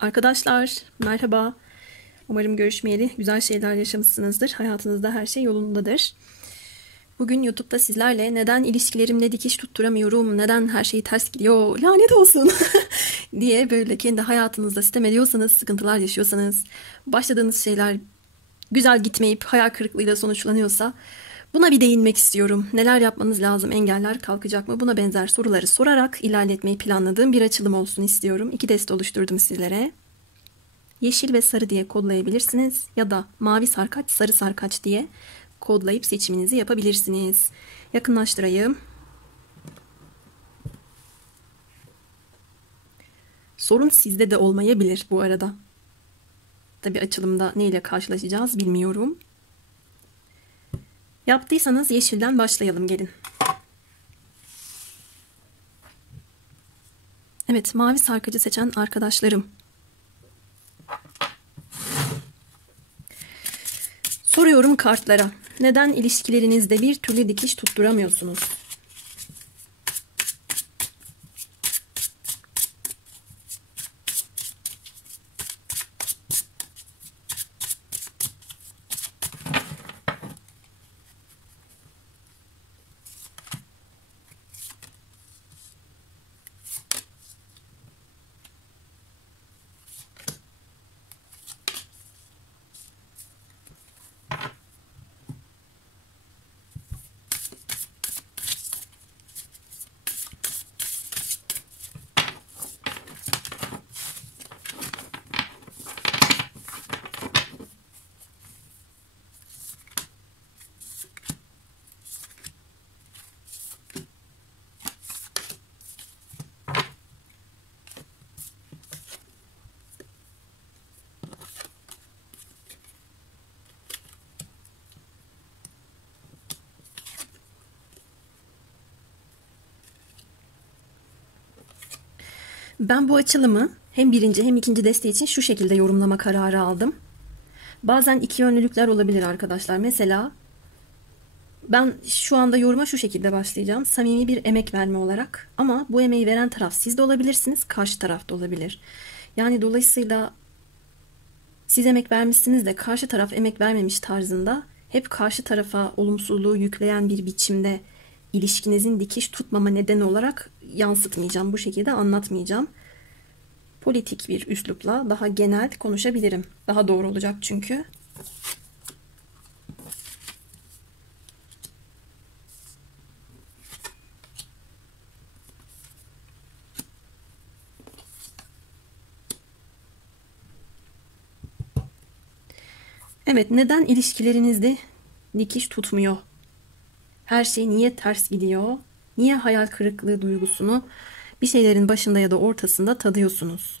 Arkadaşlar merhaba. Umarım görüşmeyeli güzel şeyler yaşamışsınızdır. Hayatınızda her şey yolundadır. Bugün YouTube'da sizlerle neden ilişkilerimle dikiş tutturamıyorum, neden her şey ters gidiyor, lanet olsun diye böyle kendi hayatınızda sitem ediyorsanız, sıkıntılar yaşıyorsanız, başladığınız şeyler güzel gitmeyip hayal kırıklığıyla sonuçlanıyorsa buna bir değinmek istiyorum. Neler yapmanız lazım, engeller kalkacak mı? Buna benzer soruları sorarak ilerletmeyi planladığım bir açılım olsun istiyorum. 2 deste oluşturdum sizlere. Yeşil ve sarı diye kodlayabilirsiniz ya da mavi sarkaç, sarı sarkaç diye kodlayıp seçiminizi yapabilirsiniz. Yakınlaştırayım. Sorun sizde de olmayabilir bu arada. Tabii açılımda neyle karşılaşacağız bilmiyorum. Yaptıysanız yeşilden başlayalım, gelin. Evet, mavi sarkacı seçen arkadaşlarım. Soruyorum kartlara. Neden ilişkilerinizde bir türlü dikiş tutturamıyorsunuz? Ben bu açılımı hem birinci hem ikinci deste için şu şekilde yorumlama kararı aldım. Bazen iki yönlülükler olabilir arkadaşlar. Mesela ben şu anda yoruma şu şekilde başlayacağım. Samimi bir emek verme olarak. Ama bu emeği veren taraf siz de olabilirsiniz, karşı taraf da olabilir. Yani dolayısıyla siz emek vermişsiniz de karşı taraf emek vermemiş tarzında hep karşı tarafa olumsuzluğu yükleyen bir biçimde ilişkinizin dikiş tutmama nedeni olarak yansıtmayacağım. Bu şekilde anlatmayacağım. Politik bir üslupla daha genel konuşabilirim. Daha doğru olacak çünkü. Evet, neden ilişkilerinizde dikiş tutmuyor? Her şey niye ters gidiyor? Niye hayal kırıklığı duygusunu bir şeylerin başında ya da ortasında tadıyorsunuz?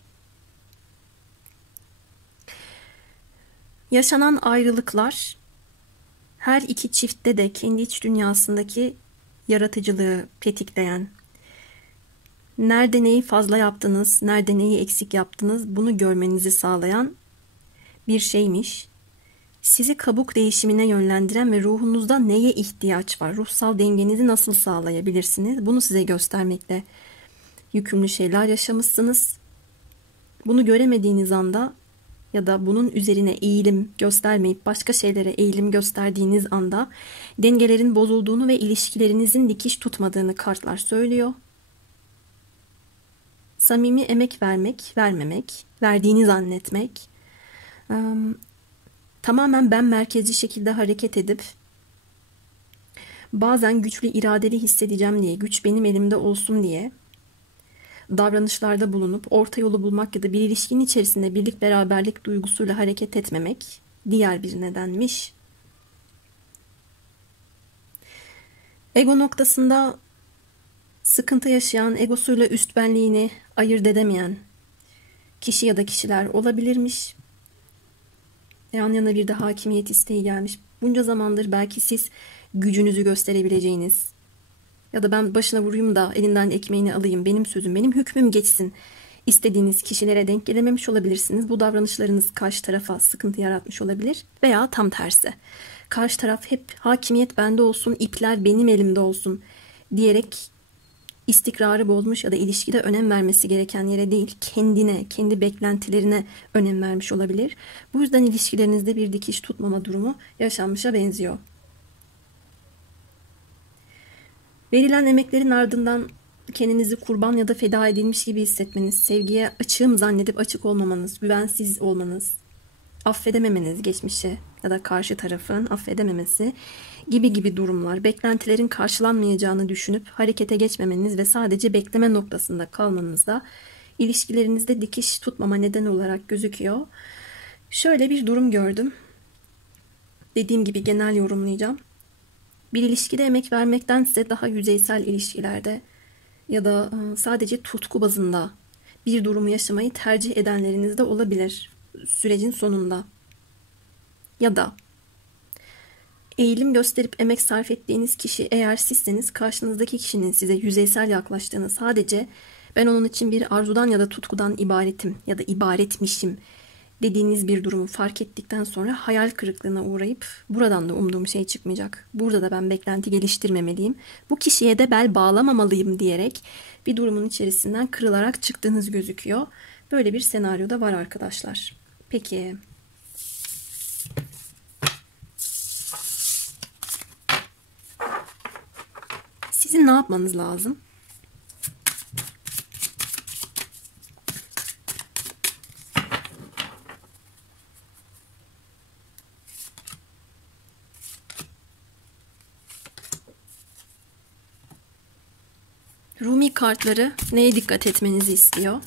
Yaşanan ayrılıklar her iki çiftte de kendi iç dünyasındaki yaratıcılığı tetikleyen, nerede neyi fazla yaptınız, nerede neyi eksik yaptınız bunu görmenizi sağlayan bir şeymiş. Sizi kabuk değişimine yönlendiren ve ruhunuzda neye ihtiyaç var, ruhsal dengenizi nasıl sağlayabilirsiniz, bunu size göstermekle yükümlü şeyler yaşamışsınız. Bunu göremediğiniz anda ya da bunun üzerine eğilim göstermeyip başka şeylere eğilim gösterdiğiniz anda dengelerin bozulduğunu ve ilişkilerinizin dikiş tutmadığını kartlar söylüyor. Samimi emek vermek, vermemek, verdiğini zannetmek, tamamen ben merkezci şekilde hareket edip bazen güçlü iradeli hissedeceğim diye, güç benim elimde olsun diye davranışlarda bulunup orta yolu bulmak ya da bir ilişkinin içerisinde birlik beraberlik duygusuyla hareket etmemek diğer bir nedenmiş. Ego noktasında sıkıntı yaşayan, egosuyla üst benliğini ayırt edemeyen kişi ya da kişiler olabilirmiş. Yan yana bir de hakimiyet isteği gelmiş. Bunca zamandır belki siz gücünüzü gösterebileceğiniz ya da ben başına vurayım da elinden ekmeğini alayım, benim sözüm, benim hükmüm geçsin istediğiniz kişilere denk gelememiş olabilirsiniz. Bu davranışlarınız karşı tarafa sıkıntı yaratmış olabilir veya tam tersi. Karşı taraf hep hakimiyet bende olsun, ipler benim elimde olsun diyerek istikrarı bozmuş ya da ilişkide önem vermesi gereken yere değil, kendine, kendi beklentilerine önem vermiş olabilir. Bu yüzden ilişkilerinizde bir dikiş tutmama durumu yaşanmışa benziyor. Verilen emeklerin ardından kendinizi kurban ya da feda edilmiş gibi hissetmeniz, sevgiye açığım zannedip açık olmamanız, güvensiz olmanız, affedememeniz, geçmişe ya da karşı tarafın affedememesi gibi durumlar, beklentilerin karşılanmayacağını düşünüp harekete geçmemeniz ve sadece bekleme noktasında kalmanız da ilişkilerinizde dikiş tutmama nedeni olarak gözüküyor. Şöyle bir durum gördüm. Dediğim gibi genel yorumlayacağım. Bir ilişkide emek vermektense daha yüzeysel ilişkilerde ya da sadece tutku bazında bir durumu yaşamayı tercih edenleriniz de olabilir sürecin sonunda. Ya da eğilim gösterip emek sarf ettiğiniz kişi eğer sizseniz karşınızdaki kişinin size yüzeysel yaklaştığını, sadece ben onun için bir arzudan ya da tutkudan ibaretim ya da ibaretmişim dediğiniz bir durumu fark ettikten sonra hayal kırıklığına uğrayıp buradan da umduğum şey çıkmayacak, burada da ben beklenti geliştirmemeliyim, bu kişiye de bel bağlamamalıyım diyerek bir durumun içerisinden kırılarak çıktığınız gözüküyor. Böyle bir senaryo da var arkadaşlar. Peki sizin ne yapmanız lazım? Rumi kartları neye dikkat etmenizi istiyor?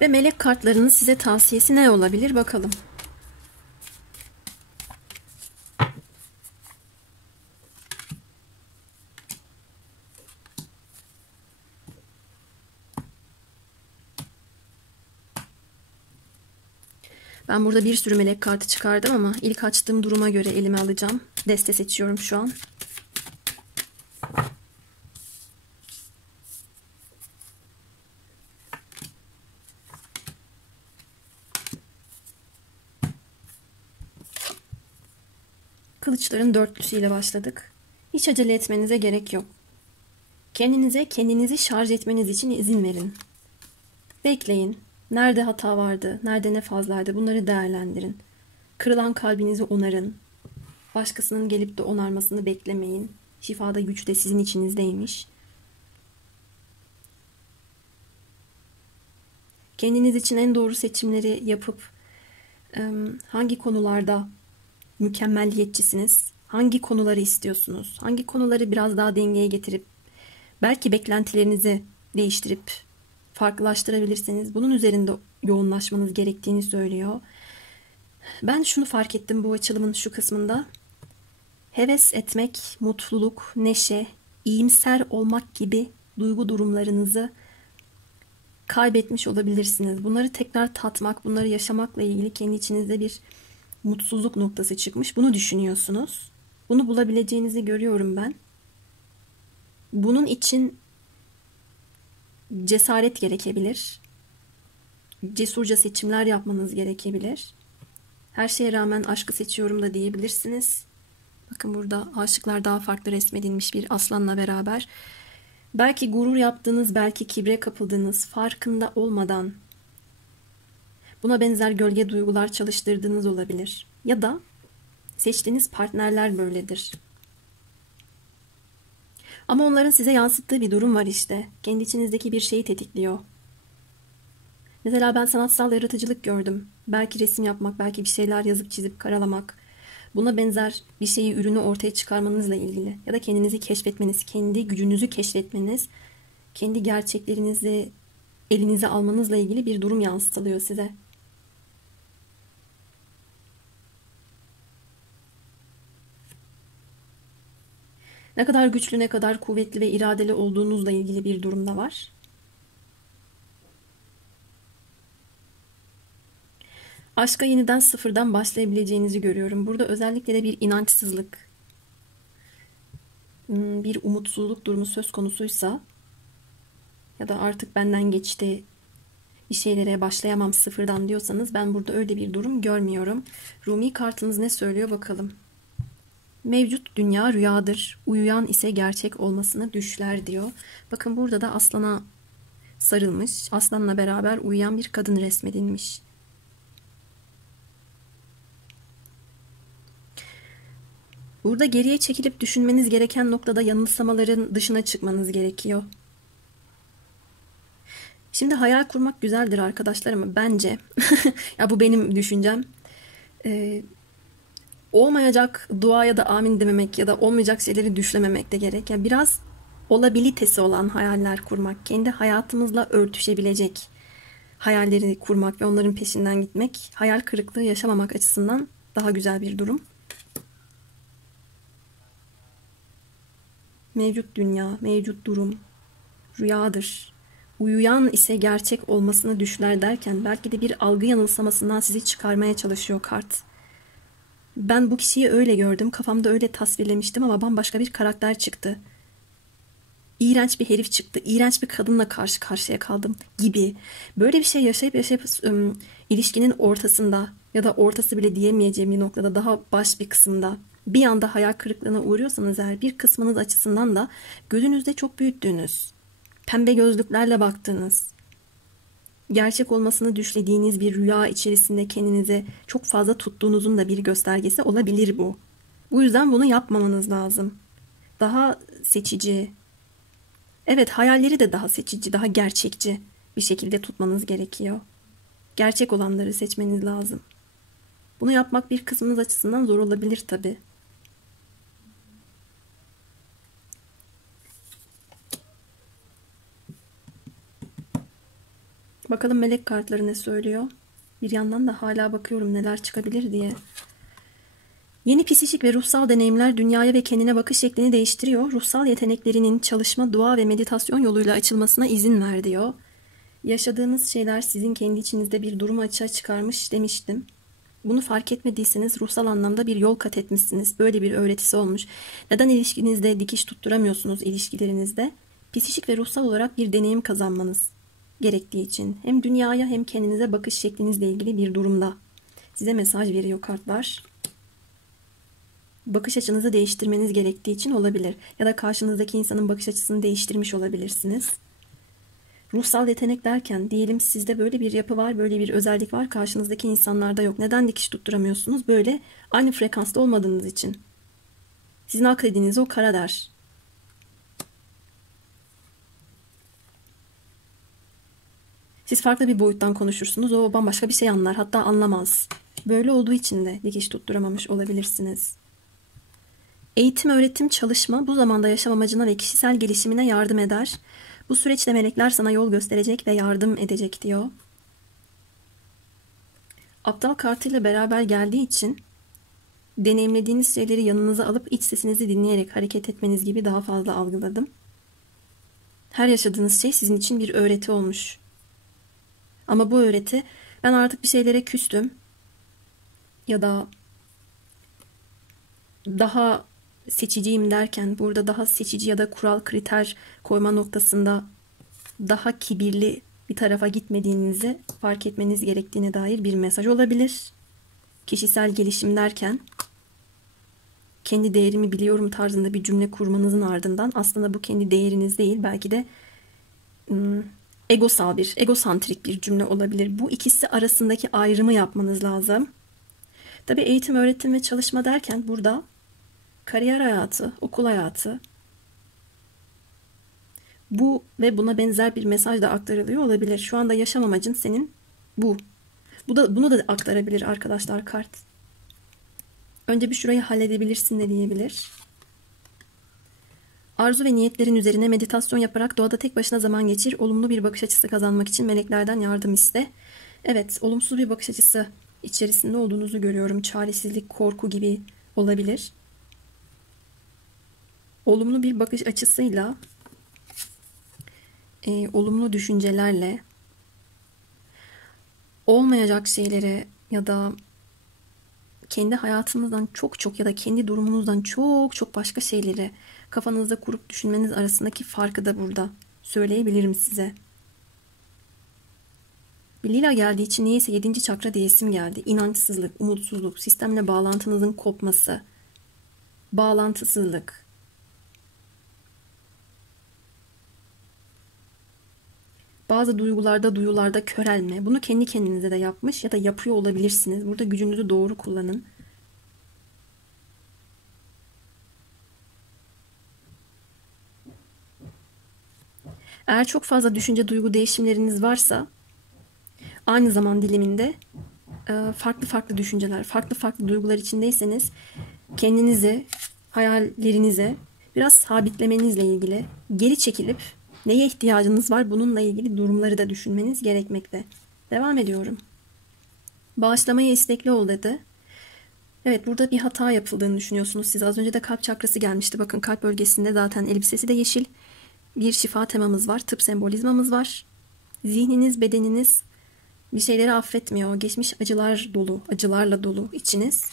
Ve melek kartlarının size tavsiyesi ne olabilir bakalım. Ben burada bir sürü melek kartı çıkardım ama ilk açtığım duruma göre elime alacağım. Deste seçiyorum şu an. Kılıçların dörtlüsüyle başladık. Hiç acele etmenize gerek yok. Kendinizi şarj etmeniz için izin verin. Bekleyin. Nerede hata vardı, nerede ne fazlaydı bunları değerlendirin. Kırılan kalbinizi onarın. Başkasının gelip de onarmasını beklemeyin. Şifada güç de sizin içinizdeymiş. Kendiniz için en doğru seçimleri yapıp hangi konularda mükemmelliyetçisiniz, hangi konuları istiyorsunuz, hangi konuları biraz daha dengeye getirip belki beklentilerinizi değiştirip farklılaştırabilirsiniz. Bunun üzerinde yoğunlaşmanız gerektiğini söylüyor. Ben şunu fark ettim bu açılımın şu kısmında. Heves etmek, mutluluk, neşe, iyimser olmak gibi duygu durumlarınızı kaybetmiş olabilirsiniz. Bunları tekrar tatmak, bunları yaşamakla ilgili kendi içinizde bir mutsuzluk noktası çıkmış. Bunu düşünüyorsunuz. Bunu bulabileceğinizi görüyorum ben. Bunun için cesaret gerekebilir. Cesurca seçimler yapmanız gerekebilir. Her şeye rağmen aşkı seçiyorum da diyebilirsiniz. Bakın burada aşıklar daha farklı resmedilmiş bir aslanla beraber. Belki gurur yaptığınız, belki kibre kapıldığınız, farkında olmadan buna benzer gölge duygular çalıştırdığınız olabilir. Ya da seçtiğiniz partnerler böyledir. Ama onların size yansıttığı bir durum var işte. Kendi içinizdeki bir şeyi tetikliyor. Mesela ben sanatsal yaratıcılık gördüm. Belki resim yapmak, belki bir şeyler yazıp çizip karalamak. Buna benzer bir şeyi, ürünü ortaya çıkarmanızla ilgili. Ya da kendinizi keşfetmeniz, kendi gücünüzü keşfetmeniz, kendi gerçeklerinizi elinize almanızla ilgili bir durum yansıtılıyor size. Ne kadar güçlü, ne kadar kuvvetli ve iradeli olduğunuzla ilgili bir durum da var. Aşka yeniden sıfırdan başlayabileceğinizi görüyorum. Burada özellikle de bir inançsızlık, bir umutsuzluk durumu söz konusuysa ya da artık benden geçti, bir şeylere başlayamam sıfırdan diyorsanız ben burada öyle bir durum görmüyorum. Rumi kartınız ne söylüyor bakalım. Mevcut dünya rüyadır, uyuyan ise gerçek olmasını düşler diyor. Bakın burada da aslana sarılmış, aslanla beraber uyuyan bir kadın resmedilmiş. Burada geriye çekilip düşünmeniz gereken noktada yanılsamaların dışına çıkmanız gerekiyor. Şimdi hayal kurmak güzeldir arkadaşlar ama bence, ya bu benim düşüncem, olmayacak duaya da amin dememek ya da olmayacak şeyleri düşlememek de gerek. Yani biraz olabilitesi olan hayaller kurmak, kendi hayatımızla örtüşebilecek hayalleri kurmak ve onların peşinden gitmek, hayal kırıklığı yaşamamak açısından daha güzel bir durum. Mevcut dünya, mevcut durum rüyadır. Uyuyan ise gerçek olmasını düşler derken belki de bir algı yanılsamasından sizi çıkarmaya çalışıyor kart. Ben bu kişiyi öyle gördüm, kafamda öyle tasvirlemiştim ama bambaşka bir karakter çıktı. İğrenç bir herif çıktı, iğrenç bir kadınla karşı karşıya kaldım gibi. Böyle bir şey yaşayıp ilişkinin ortasında ya da ortası bile diyemeyeceğim bir noktada, daha baş bir kısımda bir anda hayal kırıklığına uğruyorsanız eğer, bir kısmınız açısından da gözünüzde çok büyüttüğünüz, pembe gözlüklerle baktığınız, gerçek olmasını düşlediğiniz bir rüya içerisinde kendinize çok fazla tuttuğunuzun da bir göstergesi olabilir bu. Bu yüzden bunu yapmamanız lazım. Daha seçici, evet hayalleri de daha seçici, daha gerçekçi bir şekilde tutmanız gerekiyor. Gerçek olanları seçmeniz lazım. Bunu yapmak bir kısmınız açısından zor olabilir tabii. Bakalım melek kartları ne söylüyor? Bir yandan da hala bakıyorum neler çıkabilir diye. Yeni psikik ve ruhsal deneyimler dünyaya ve kendine bakış şeklini değiştiriyor. Ruhsal yeteneklerinin çalışma, dua ve meditasyon yoluyla açılmasına izin ver diyor. Yaşadığınız şeyler sizin kendi içinizde bir durumu açığa çıkarmış demiştim. Bunu fark etmediyseniz ruhsal anlamda bir yol kat etmişsiniz. Böyle bir öğretisi olmuş. Neden ilişkinizde dikiş tutturamıyorsunuz ilişkilerinizde? Psikik ve ruhsal olarak bir deneyim kazanmanız gerektiği için. Hem dünyaya hem kendinize bakış şeklinizle ilgili bir durumda. Size mesaj veriyor kartlar. Bakış açınızı değiştirmeniz gerektiği için olabilir. Ya da karşınızdaki insanın bakış açısını değiştirmiş olabilirsiniz. Ruhsal yetenek derken diyelim sizde böyle bir yapı var, böyle bir özellik var, karşınızdaki insanlarda yok. Neden dikiş tutturamıyorsunuz? Böyle aynı frekansta olmadığınız için. Sizin akrediniz o kara der. Siz farklı bir boyuttan konuşursunuz, o bambaşka bir şey anlar, hatta anlamaz. Böyle olduğu için de dikiş tutturamamış olabilirsiniz. Eğitim, öğretim, çalışma bu zamanda yaşam amacına ve kişisel gelişimine yardım eder. Bu süreçte melekler sana yol gösterecek ve yardım edecek diyor. Aptal kartıyla beraber geldiği için deneyimlediğiniz şeyleri yanınıza alıp iç sesinizi dinleyerek hareket etmeniz gibi daha fazla algıladım. Her yaşadığınız şey sizin için bir öğreti olmuş. Ama bu öğreti, ben artık bir şeylere küstüm ya da daha seçiciyim derken, burada daha seçici ya da kural, kriter koyma noktasında daha kibirli bir tarafa gitmediğinizi fark etmeniz gerektiğine dair bir mesaj olabilir. Kişisel gelişim derken kendi değerimi biliyorum tarzında bir cümle kurmanızın ardından aslında bu kendi değeriniz değil, belki de egosantrik bir cümle olabilir. Bu ikisi arasındaki ayrımı yapmanız lazım. Tabii eğitim, öğretim ve çalışma derken burada kariyer hayatı, okul hayatı, bu ve buna benzer bir mesaj da aktarılıyor olabilir. Şu anda yaşam amacın senin bu. Bunu da aktarabilir arkadaşlar kart. Önce bir şurayı halledebilirsin de diyebilir. Arzu ve niyetlerin üzerine meditasyon yaparak doğada tek başına zaman geçir. Olumlu bir bakış açısı kazanmak için meleklerden yardım iste. Evet, olumsuz bir bakış açısı içerisinde olduğunuzu görüyorum. Çaresizlik, korku gibi olabilir. Olumlu bir bakış açısıyla, olumlu düşüncelerle olmayacak şeylere ya da kendi hayatınızdan çok ya da kendi durumunuzdan çok başka şeyleri kafanızda kurup düşünmeniz arasındaki farkı da burada söyleyebilirim size. Bir lila geldiği için niyeyse 7. çakra diyesim geldi. İnançsızlık, umutsuzluk, sistemle bağlantınızın kopması, bağlantısızlık. Bazı duyularda körelme. Bunu kendi kendinize de yapmış ya da yapıyor olabilirsiniz. Burada gücünüzü doğru kullanın. Eğer çok fazla düşünce duygu değişimleriniz varsa aynı zaman diliminde farklı farklı düşünceler, farklı farklı duygular içindeyseniz kendinizi, hayallerinize biraz sabitlemenizle ilgili geri çekilip neye ihtiyacınız var bununla ilgili durumları da düşünmeniz gerekmekte. Devam ediyorum. Bağışlamaya istekli ol dedi. Evet, burada bir hata yapıldığını düşünüyorsunuz. Siz az önce de kalp çakrası gelmişti. Bakın kalp bölgesinde zaten elbisesi de yeşil. Bir şifa temamız var. Tıp sembolizmamız var. Zihniniz, bedeniniz bir şeyleri affetmiyor. Geçmiş acılar dolu, acılarla dolu içiniz.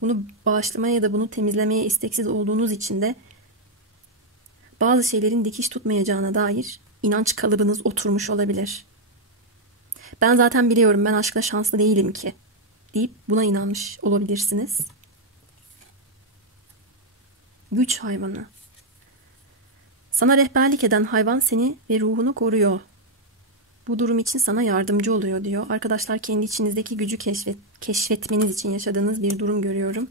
Bunu bağışlamaya ya da bunu temizlemeye isteksiz olduğunuz için de bazı şeylerin dikiş tutmayacağına dair inanç kalıbınız oturmuş olabilir. Ben zaten biliyorum, ben aşkla şanslı değilim ki deyip buna inanmış olabilirsiniz. Güç hayvanı. Sana rehberlik eden hayvan seni ve ruhunu koruyor. Bu durum için sana yardımcı oluyor diyor. Arkadaşlar, kendi içinizdeki gücü keşfetmeniz için yaşadığınız bir durum görüyorum.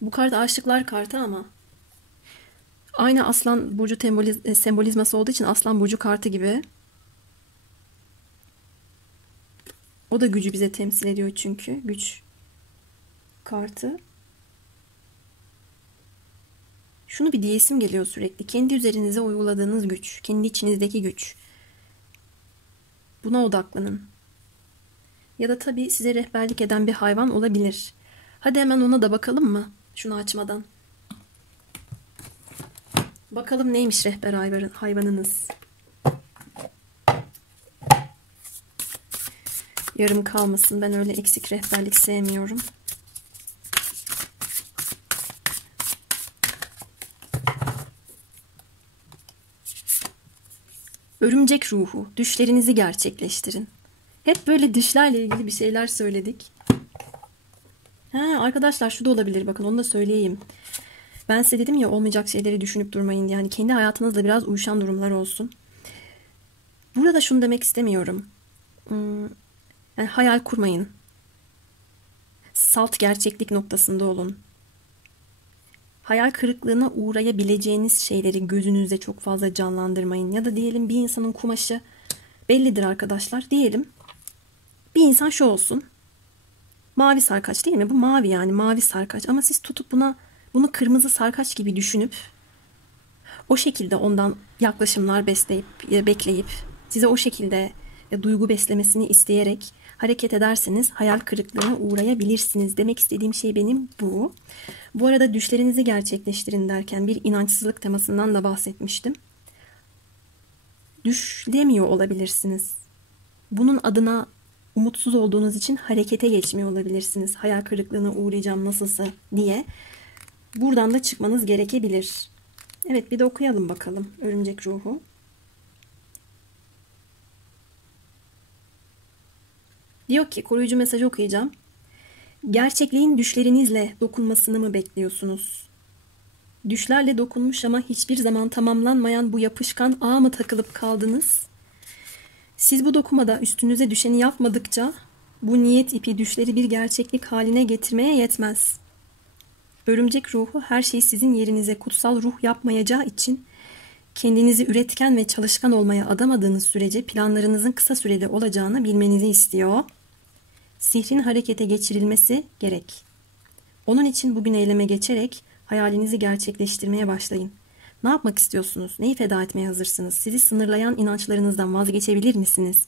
Bu kart aşıklar kartı ama aynı Aslan Burcu sembolizması olduğu için Aslan Burcu kartı gibi. O da gücü bize temsil ediyor çünkü. Güç kartı. Şunu bir diyesim geliyor sürekli. Kendi üzerinize uyguladığınız güç. Kendi içinizdeki güç. Buna odaklanın. Ya da tabii size rehberlik eden bir hayvan olabilir. Hadi hemen ona da bakalım mı? Şunu açmadan. Bakalım neymiş rehber hayvanınız. Yarım kalmasın. Ben öyle eksik rehberlik sevmiyorum. Örümcek ruhu. Düşlerinizi gerçekleştirin. Hep böyle düşlerle ilgili bir şeyler söyledik. Arkadaşlar, şu da olabilir. Bakın, onu da söyleyeyim. Ben size dedim ya, olmayacak şeyleri düşünüp durmayın. Yani kendi hayatınızla biraz uyuşan durumlar olsun. Burada şunu demek istemiyorum. Yani hayal kurmayın. Salt gerçeklik noktasında olun. Hayal kırıklığına uğrayabileceğiniz şeyleri gözünüzde çok fazla canlandırmayın. Ya da diyelim bir insanın kumaşı bellidir arkadaşlar. Diyelim bir insan şu olsun. Mavi sarkaç değil mi? Bu mavi, yani mavi sarkaç. Ama siz tutup bunu kırmızı sarkaç gibi düşünüp o şekilde ondan yaklaşımlar bekleyip size o şekilde duygu beslemesini isteyerek hareket ederseniz hayal kırıklığına uğrayabilirsiniz. Demek istediğim şey benim bu. Bu arada düşlerinizi gerçekleştirin derken bir inançsızlık temasından da bahsetmiştim. Düşlemiyor olabilirsiniz. Bunun adına umutsuz olduğunuz için harekete geçmiyor olabilirsiniz. Hayal kırıklığına uğrayacağım nasılsa diye. Buradan da çıkmanız gerekebilir. Evet, bir de okuyalım bakalım örümcek ruhu. Diyor ki, koruyucu mesajı okuyacağım. Gerçekliğin düşlerinizle dokunmasını mı bekliyorsunuz? Düşlerle dokunmuş ama hiçbir zaman tamamlanmayan bu yapışkan ağa mı takılıp kaldınız? Siz bu dokumada üstünüze düşeni yapmadıkça bu niyet ipi düşleri bir gerçeklik haline getirmeye yetmez. Örümcek ruhu her şeyi sizin yerinize kutsal ruh yapmayacağı için kendinizi üretken ve çalışkan olmaya adamadığınız sürece planlarınızın kısa süreli olacağını bilmenizi istiyor. Sihrin harekete geçirilmesi gerek. Onun için bugün eyleme geçerek hayalinizi gerçekleştirmeye başlayın. Ne yapmak istiyorsunuz? Neyi feda etmeye hazırsınız? Sizi sınırlayan inançlarınızdan vazgeçebilir misiniz?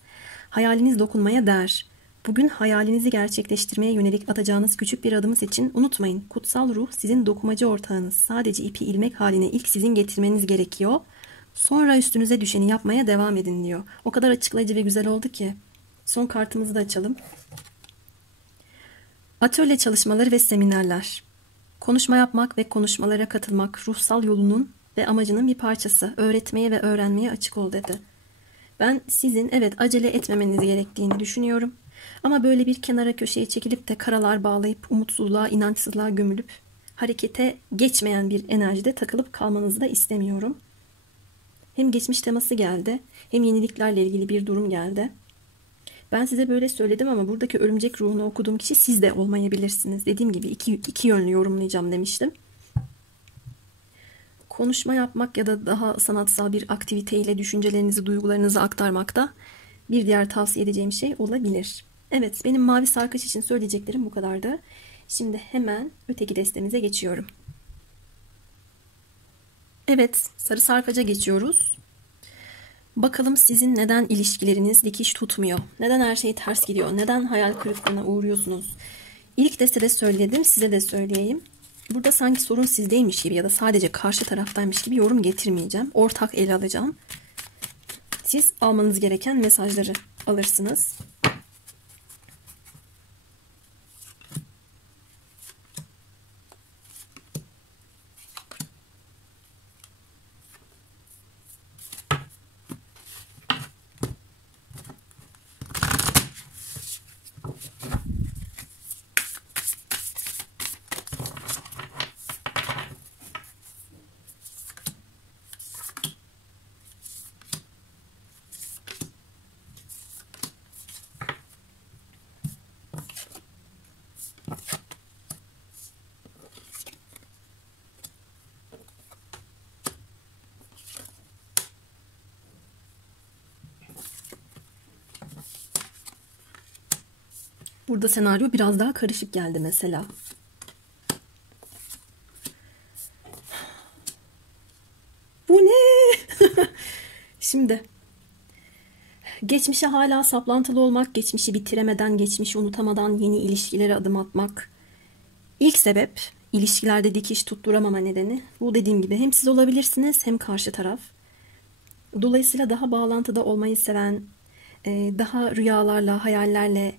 Hayaliniz dokunmaya değer. Bugün hayalinizi gerçekleştirmeye yönelik atacağınız küçük bir adımı seçin. Unutmayın, kutsal ruh sizin dokumacı ortağınız. Sadece ipi ilmek haline ilk sizin getirmeniz gerekiyor. Sonra üstünüze düşeni yapmaya devam edin diyor. O kadar açıklayıcı ve güzel oldu ki. Son kartımızı da açalım. Atölye çalışmaları ve seminerler. Konuşma yapmak ve konuşmalara katılmak ruhsal yolunun ve amacının bir parçası. Öğretmeye ve öğrenmeye açık ol dedi. Ben sizin evet acele etmemeniz gerektiğini düşünüyorum. Ama böyle bir kenara köşeye çekilip de karalar bağlayıp umutsuzluğa, inançsızlığa gömülüp harekete geçmeyen bir enerjide takılıp kalmanızı da istemiyorum. Hem geçmiş teması geldi, hem yeniliklerle ilgili bir durum geldi. Ben size böyle söyledim ama buradaki örümcek ruhunu okuduğum kişi siz de olmayabilirsiniz. Dediğim gibi iki yönlü yorumlayacağım demiştim. Konuşma yapmak ya da daha sanatsal bir aktiviteyle düşüncelerinizi, duygularınızı aktarmakta bir diğer tavsiye edeceğim şey olabilir. Evet, benim mavi sarkaç için söyleyeceklerim bu kadardı. Şimdi hemen öteki destemize geçiyorum. Evet, sarı sarkaca geçiyoruz. Bakalım sizin neden ilişkileriniz dikiş tutmuyor? Neden her şey ters gidiyor? Neden hayal kırıklığına uğruyorsunuz? İlk destede söyledim, size de söyleyeyim. Burada sanki sorun sizdeymiş gibi ya da sadece karşı taraftaymış gibi yorum getirmeyeceğim. Ortak ele alacağım. Siz almanız gereken mesajları alırsınız. Burada senaryo biraz daha karışık geldi mesela. Bu ne? Şimdi geçmişe hala saplantılı olmak, geçmişi bitiremeden, geçmişi unutamadan yeni ilişkilere adım atmak. İlk sebep ilişkilerde dikiş tutturamama nedeni. Bu dediğim gibi hem siz olabilirsiniz hem karşı taraf. Dolayısıyla daha bağlantıda olmayı seven, daha rüyalarla, hayallerle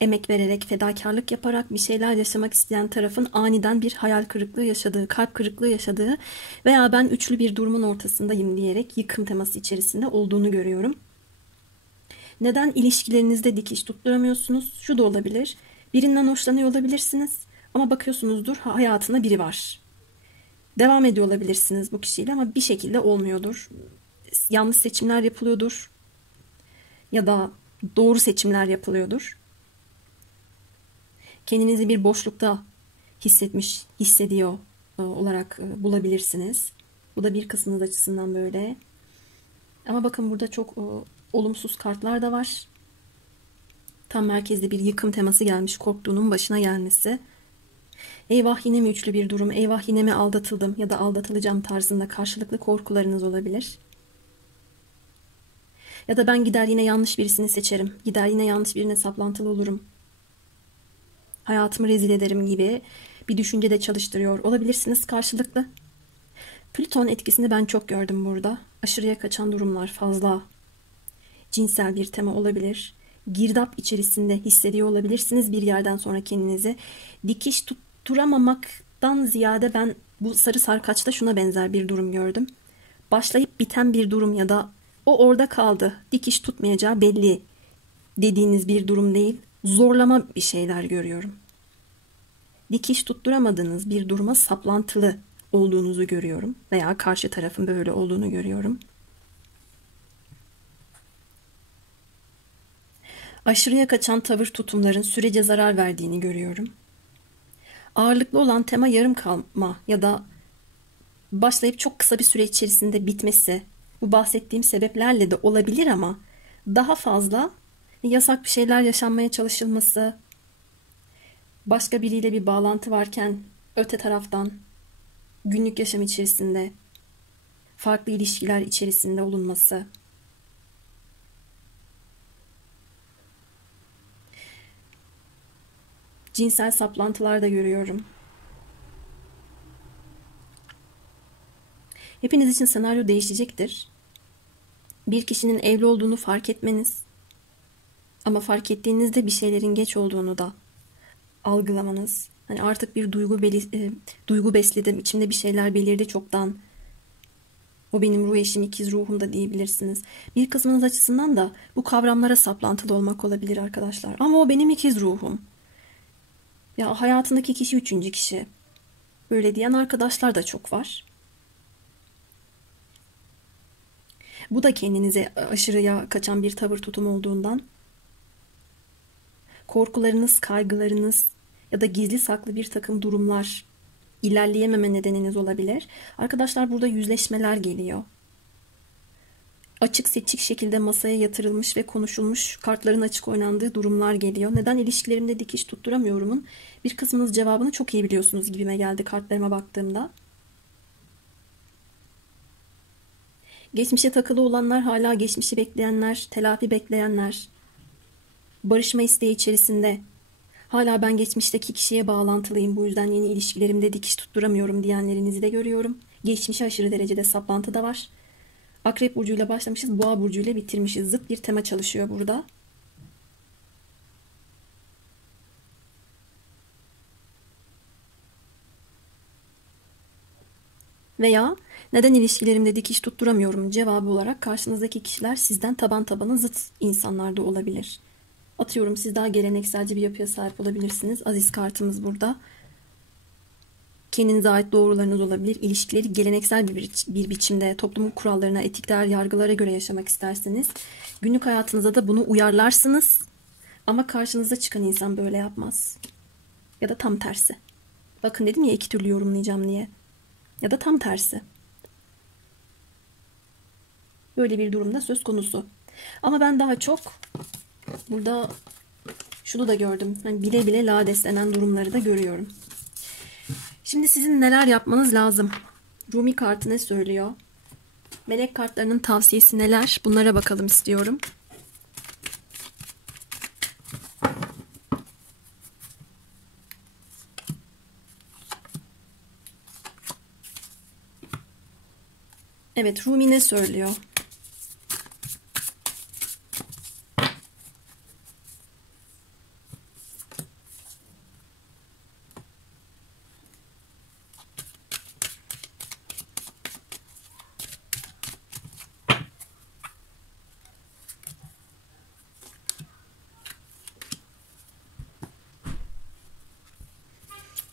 emek vererek, fedakarlık yaparak bir şeyler yaşamak isteyen tarafın aniden bir hayal kırıklığı yaşadığı, kalp kırıklığı yaşadığı veya ben üçlü bir durumun ortasındayım diyerek yıkım teması içerisinde olduğunu görüyorum. Neden ilişkilerinizde dikiş tutturamıyorsunuz? Şu da olabilir. Birinden hoşlanıyor olabilirsiniz ama bakıyorsunuzdur hayatında biri var. Devam ediyor olabilirsiniz bu kişiyle ama bir şekilde olmuyordur. Yanlış seçimler yapılıyordur ya da doğru seçimler yapılıyordur. Kendinizi bir boşlukta hissediyor olarak bulabilirsiniz. Bu da bir kısmınız açısından böyle. Ama bakın burada çok olumsuz kartlar da var. Tam merkezde bir yıkım teması gelmiş, korktuğunun başına gelmesi. Eyvah yine mi üçlü bir durum, eyvah yine mi aldatıldım ya da aldatılacağım tarzında karşılıklı korkularınız olabilir. Ya da ben gider yine yanlış birisini seçerim, gider yine yanlış birine saplantılı olurum, hayatımı rezil ederim gibi bir düşünce de çalıştırıyor olabilirsiniz karşılıklı. Plüton etkisini ben çok gördüm burada. Aşırıya kaçan durumlar fazla. Cinsel bir tema olabilir. Girdap içerisinde hissediyor olabilirsiniz bir yerden sonra kendinizi. Dikiş tutturamamaktan ziyade ben bu sarı sarkaçta şuna benzer bir durum gördüm. Başlayıp biten bir durum ya da o orada kaldı, dikiş tutmayacağı belli dediğiniz bir durum değil. Zorlama bir şeyler görüyorum. Dikiş tutturamadığınız bir duruma saplantılı olduğunuzu görüyorum veya karşı tarafın böyle olduğunu görüyorum. Aşırıya kaçan tavır tutumların sürece zarar verdiğini görüyorum. Ağırlıklı olan tema yarım kalma ya da başlayıp çok kısa bir süre içerisinde bitmesi bu bahsettiğim sebeplerle de olabilir ama daha fazla yasak bir şeyler yaşanmaya çalışılması, başka biriyle bir bağlantı varken öte taraftan günlük yaşam içerisinde farklı ilişkiler içerisinde olunması, cinsel saplantılar da görüyorum. Hepiniz için senaryo değişecektir. Bir kişinin evli olduğunu fark etmeniz ama fark ettiğinizde bir şeylerin geç olduğunu da algılamanız. Hani artık bir duygu besledim, içimde bir şeyler belirdi çoktan O benim ruh eşim, ikiz ruhum da diyebilirsiniz. Bir kısmınız açısından da bu kavramlara saplantılı olmak olabilir arkadaşlar. Ama o benim ikiz ruhum. Ya hayatındaki kişi üçüncü kişi. Böyle diyen arkadaşlar da çok var. Bu da kendinize aşırıya kaçan bir tavır tutum olduğundan korkularınız, kaygılarınız ya da gizli saklı bir takım durumlar ilerleyememe nedeniniz olabilir. Arkadaşlar burada yüzleşmeler geliyor. Açık seçik şekilde masaya yatırılmış ve konuşulmuş, kartların açık oynandığı durumlar geliyor. Neden ilişkilerimde dikiş tutturamıyorumun bir kısmınız cevabını çok iyi biliyorsunuz gibime geldi kartlarıma baktığımda. Geçmişe takılı olanlar, hala geçmişi bekleyenler, telafi bekleyenler, barışma isteği içerisinde, hala ben geçmişteki kişiye bağlantılıyım, bu yüzden yeni ilişkilerimde dikiş tutturamıyorum diyenlerinizi de görüyorum. Geçmişe aşırı derecede saplantı da var. Akrep burcuyla başlamışız, Boğa burcuyla bitirmişiz. Zıt bir tema çalışıyor burada. Veya neden ilişkilerimde dikiş tutturamıyorum cevabı olarak karşınızdaki kişiler sizden taban tabana zıt insanlar da olabilir. Atıyorum, siz daha gelenekselci bir yapıya sahip olabilirsiniz. Aziz kartımız burada. Kendinize ait doğrularınız olabilir. İlişkileri geleneksel bir biçimde toplumun kurallarına, etik değer yargılara göre yaşamak isterseniz günlük hayatınıza da bunu uyarlarsınız. Ama karşınıza çıkan insan böyle yapmaz. Ya da tam tersi. Bakın dedim ya, iki türlü yorumlayacağım diye. Ya da tam tersi. Böyle bir durumda söz konusu. Ama ben daha çok burada şunu da gördüm. Yani bile bile lades denen durumları da görüyorum. Şimdi sizin neler yapmanız lazım? Rumi kartı ne söylüyor? Melek kartlarının tavsiyesi neler? Bunlara bakalım istiyorum. Evet, Rumi ne söylüyor?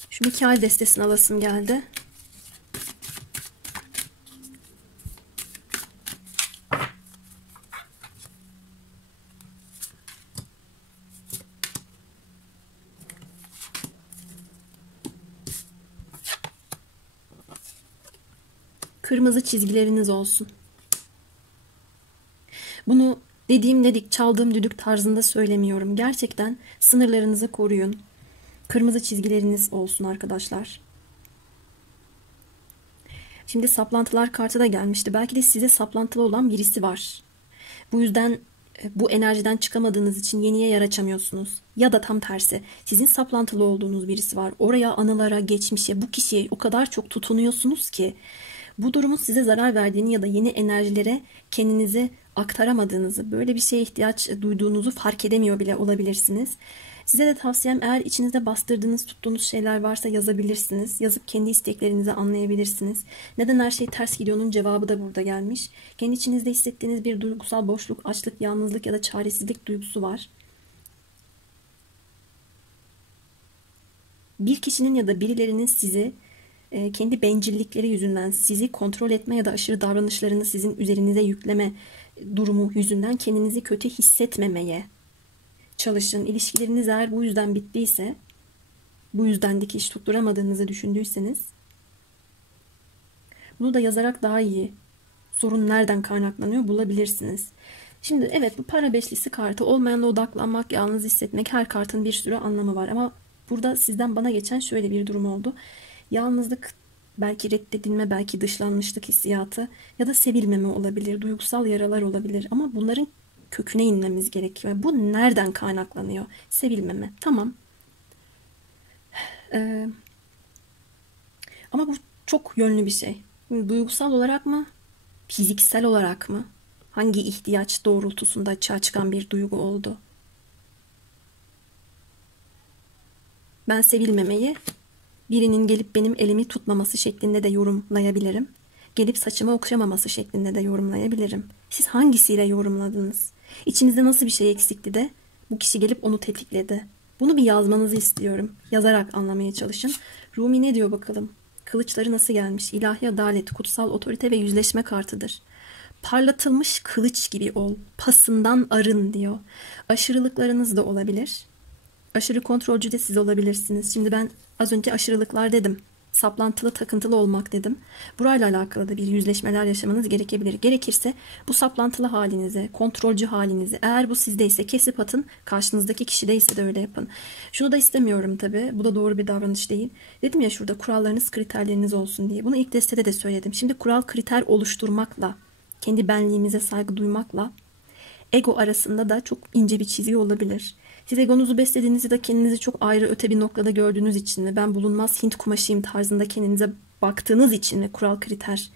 Şu Mikail destesini alasım geldi. Kırmızı çizgileriniz olsun. Bunu dediğim dedik, çaldığım düdük tarzında söylemiyorum. Gerçekten sınırlarınızı koruyun. Kırmızı çizgileriniz olsun arkadaşlar. Şimdi saplantılar kartı da gelmişti. Belki de size saplantılı olan birisi var. Bu yüzden bu enerjiden çıkamadığınız için yeniye yer açamıyorsunuz. Ya da tam tersi, sizin saplantılı olduğunuz birisi var. Oraya, anılara, geçmişe, bu kişiye o kadar çok tutunuyorsunuz ki bu durumun size zarar verdiğini ya da yeni enerjilere kendinizi aktaramadığınızı, böyle bir şeye ihtiyaç duyduğunuzu fark edemiyor bile olabilirsiniz. Size de tavsiyem, eğer içinizde bastırdığınız, tuttuğunuz şeyler varsa yazabilirsiniz. Yazıp kendi isteklerinizi anlayabilirsiniz. Neden her şey ters gidiyor'nun cevabı da burada gelmiş. Kendi içinizde hissettiğiniz bir duygusal boşluk, açlık, yalnızlık ya da çaresizlik duygusu var. Bir kişinin ya da birilerinin sizi kendi bencillikleri yüzünden sizi kontrol etme ya da aşırı davranışlarını sizin üzerinize yükleme durumu yüzünden kendinizi kötü hissetmemeye çalışın. İlişkileriniz eğer bu yüzden bittiyse, bu yüzden dikiş tutturamadığınızı düşündüyseniz, bunu da yazarak daha iyi sorun nereden kaynaklanıyor bulabilirsiniz. Şimdi evet, bu para beşlisi kartı, olmayanla odaklanmak, yalnız hissetmek, her kartın bir sürü anlamı var. Ama burada sizden bana geçen şöyle bir durum oldu. Yalnızlık, belki reddedilme, belki dışlanmışlık hissiyatı ya da sevilmeme olabilir, duygusal yaralar olabilir. Ama bunların köküne inmemiz gerekiyor. Bu nereden kaynaklanıyor? Sevilmeme. Tamam. Ama bu çok yönlü bir şey. Duygusal olarak mı? Fiziksel olarak mı? Hangi ihtiyaç doğrultusunda açığa çıkan bir duygu oldu? Ben sevilmemeyi birinin gelip benim elimi tutmaması şeklinde de yorumlayabilirim. gelip saçımı okşamaması şeklinde de yorumlayabilirim. Siz hangisiyle yorumladınız? İçinizde nasıl bir şey eksikti de bu kişi gelip onu tetikledi? Bunu bir yazmanızı istiyorum. Yazarak anlamaya çalışın. Rumi ne diyor bakalım? Kılıçları nasıl gelmiş? İlahi adalet, kutsal otorite ve yüzleşme kartıdır. Parlatılmış kılıç gibi ol, pasından arın diyor. Aşırılıklarınız da olabilir. Aşırı kontrolcü de siz olabilirsiniz. Şimdi ben az önce aşırılıklar dedim. Saplantılı, takıntılı olmak dedim. Burayla alakalı da bir yüzleşmeler yaşamanız gerekebilir. Gerekirse bu saplantılı halinize, kontrolcü halinize, eğer bu sizdeyse kesip atın, karşınızdaki kişideyse de öyle yapın. Şunu da istemiyorum tabii. Bu da doğru bir davranış değil. Dedim ya şurada kurallarınız, kriterleriniz olsun diye. Bunu ilk destede de söyledim. Şimdi kural, kriter oluşturmakla, kendi benliğimize saygı duymakla ego arasında da çok ince bir çizgi olabilir. Siz egonuzu beslediğinizde de kendinizi çok ayrı öte bir noktada gördüğünüz için mi, ben bulunmaz Hint kumaşıyım tarzında kendinize baktığınız için mi kural kriter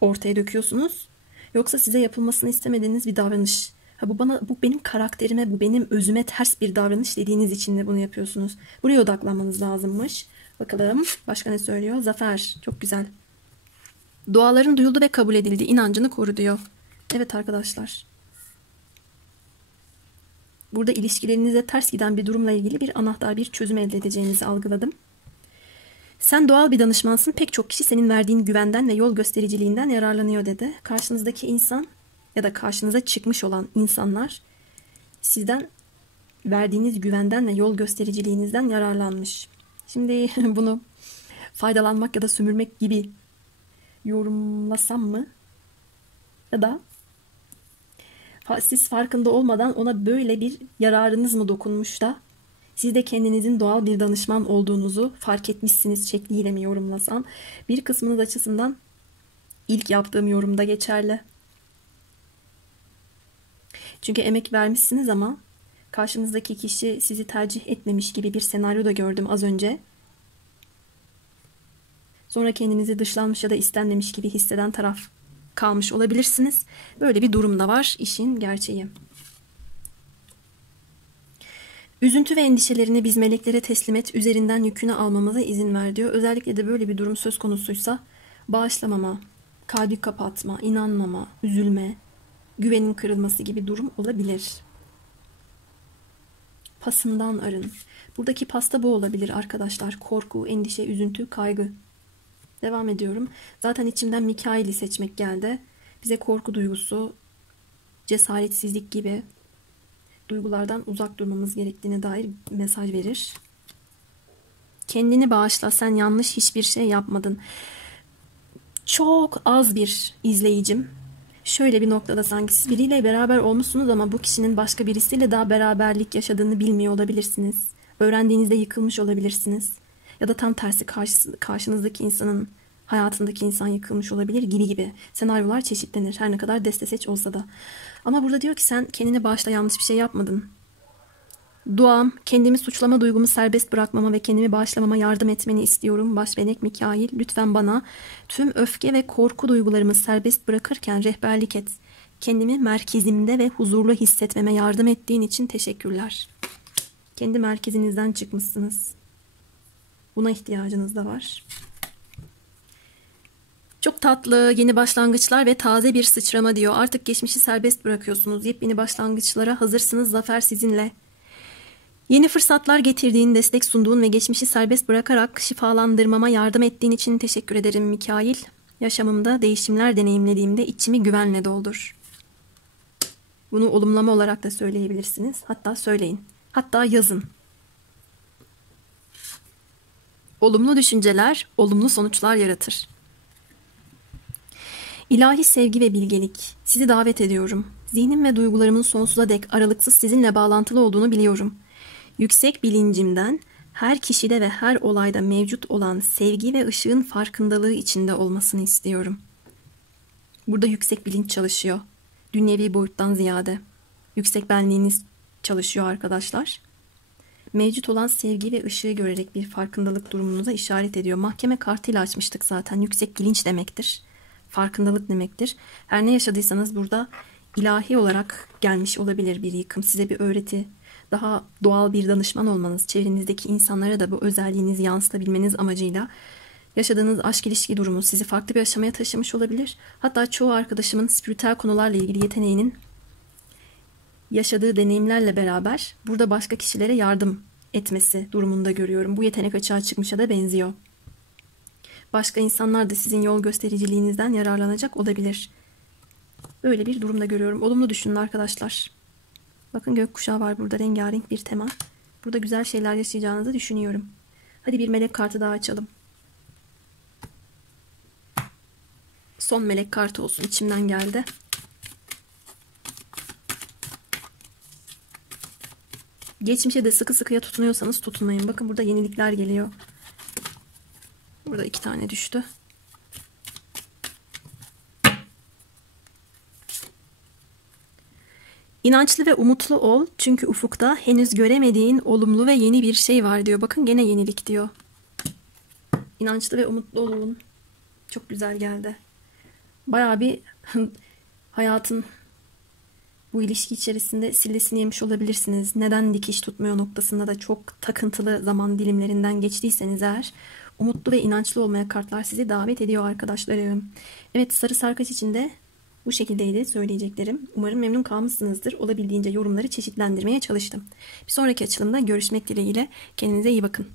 ortaya döküyorsunuz? Yoksa size yapılmasını istemediğiniz bir davranış. Bu benim karakterime, bu benim özüme ters bir davranış dediğiniz için de bunu yapıyorsunuz. Buraya odaklanmanız lazımmış. Bakalım başka ne söylüyor? Zafer. Çok güzel. Duaların duyuldu ve kabul edildi. İnancını koru diyor. Evet arkadaşlar. Burada ilişkilerinize ters giden bir durumla ilgili bir anahtar, bir çözüm elde edeceğinizi algıladım. Sen doğal bir danışmansın. Pek çok kişi senin verdiğin güvenden ve yol göstericiliğinden yararlanıyor dedi. Karşınızdaki insan ya da karşınıza çıkmış olan insanlar sizden verdiğiniz güvenden ve yol göstericiliğinizden yararlanmış. Şimdi bunu faydalanmak ya da sömürmek gibi yorumlasam mı? Ya da siz farkında olmadan ona böyle bir yararınız mı dokunmuş da siz de kendinizin doğal bir danışman olduğunuzu fark etmişsiniz şekliyle mi yorumlasam? Bir kısmınız açısından ilk yaptığım yorumda geçerli. Çünkü emek vermişsiniz ama karşınızdaki kişi sizi tercih etmemiş gibi bir senaryo da gördüm az önce. Sonra kendinizi dışlanmış ya da istenmemiş gibi hisseden taraf kalmış olabilirsiniz. Böyle bir durum da var, işin gerçeği. Üzüntü ve endişelerini biz meleklere teslim et, üzerinden yükünü almamıza izin ver diyor. Özellikle de böyle bir durum söz konusuysa bağışlamama, kalbi kapatma, inanmama, üzülme, güvenin kırılması gibi durum olabilir. Pasından arın. Buradaki pasta bu olabilir arkadaşlar. Korku, endişe, üzüntü, kaygı. Devam ediyorum. Zaten içimden Mikail'i seçmek geldi. Bize korku duygusu, cesaretsizlik gibi duygulardan uzak durmamız gerektiğine dair mesaj verir. Kendini bağışla, sen yanlış hiçbir şey yapmadın. Çok az bir izleyicim şöyle bir noktada sanki siz biriyle beraber olmuşsunuz ama bu kişinin başka birisiyle daha beraberlik yaşadığını bilmiyor olabilirsiniz. Öğrendiğinizde yıkılmış olabilirsiniz. Ya da tam tersi karşınızdaki insanın hayatındaki insan yıkılmış olabilir gibi. Senaryolar çeşitlenir her ne kadar deste seç olsa da. Ama burada diyor ki sen kendini bağışla, yanlış bir şey yapmadın. Duam, kendimi suçlama duygumu serbest bırakmama ve kendimi bağışlamama yardım etmeni istiyorum. Başbenek Mikail, lütfen bana tüm öfke ve korku duygularımı serbest bırakırken rehberlik et. Kendimi merkezimde ve huzurlu hissetmeme yardım ettiğin için teşekkürler. Kendi merkezinizden çıkmışsınız. Buna ihtiyacınız da var. Çok tatlı, yeni başlangıçlar ve taze bir sıçrama diyor. Artık geçmişi serbest bırakıyorsunuz. Yepyeni başlangıçlara hazırsınız. Zafer sizinle. Yeni fırsatlar getirdiğin, destek sunduğun ve geçmişi serbest bırakarak şifalandırmama yardım ettiğin için teşekkür ederim Mikail. Yaşamımda değişimler deneyimlediğimde içimi güvenle doldur. Bunu olumlama olarak da söyleyebilirsiniz. Hatta söyleyin. Hatta yazın. Olumlu düşünceler, olumlu sonuçlar yaratır. İlahi sevgi ve bilgelik. Sizi davet ediyorum. Zihnim ve duygularımın sonsuza dek aralıksız sizinle bağlantılı olduğunu biliyorum. Yüksek bilincimden her kişide ve her olayda mevcut olan sevgi ve ışığın farkındalığı içinde olmasını istiyorum. Burada yüksek bilinç çalışıyor. Dünyevi boyuttan ziyade. Yüksek benliğiniz çalışıyor arkadaşlar. Mevcut olan sevgi ve ışığı görerek bir farkındalık durumunuza işaret ediyor. Mahkeme kartıyla açmıştık zaten. Yüksek bilinç demektir. Farkındalık demektir. Her ne yaşadıysanız burada ilahi olarak gelmiş olabilir bir yıkım. Size bir öğreti, daha doğal bir danışman olmanız, çevrenizdeki insanlara da bu özelliğinizi yansıtabilmeniz amacıyla Yaşadığınız aşk ilişki durumu sizi farklı bir aşamaya taşımış olabilir. Hatta çoğu arkadaşımın spiritüel konularla ilgili yeteneğinin yaşadığı deneyimlerle beraber burada başka kişilere yardım etmesi durumunda görüyorum. Bu yetenek açığa çıkmışa da benziyor. Başka insanlar da sizin yol göstericiliğinizden yararlanacak olabilir. Böyle bir durumda görüyorum. Olumlu düşünün arkadaşlar. Bakın gökkuşağı var burada, rengarenk bir tema. Burada güzel şeyler yaşayacağınızı düşünüyorum. Hadi bir melek kartı daha açalım. Son melek kartı olsun, içimden geldi. Geçmişe de sıkı sıkıya tutunuyorsanız tutunmayın. Bakın burada yenilikler geliyor. Burada 2 tane düştü. İnançlı ve umutlu ol. Çünkü ufukta henüz göremediğin olumlu ve yeni bir şey var diyor. Bakın gene yenilik diyor. İnançlı ve umutlu olun. Çok güzel geldi. Bayağı bir hayatın bu ilişki içerisinde sillesini yemiş olabilirsiniz. Neden dikiş tutmuyor noktasında da çok takıntılı zaman dilimlerinden geçtiyseniz eğer, umutlu ve inançlı olmaya kartlar sizi davet ediyor arkadaşlarım. Evet, sarı sarkaç için de bu şekildeydi söyleyeceklerim. Umarım memnun kalmışsınızdır. Olabildiğince yorumları çeşitlendirmeye çalıştım. Bir sonraki açılımda görüşmek dileğiyle. Kendinize iyi bakın.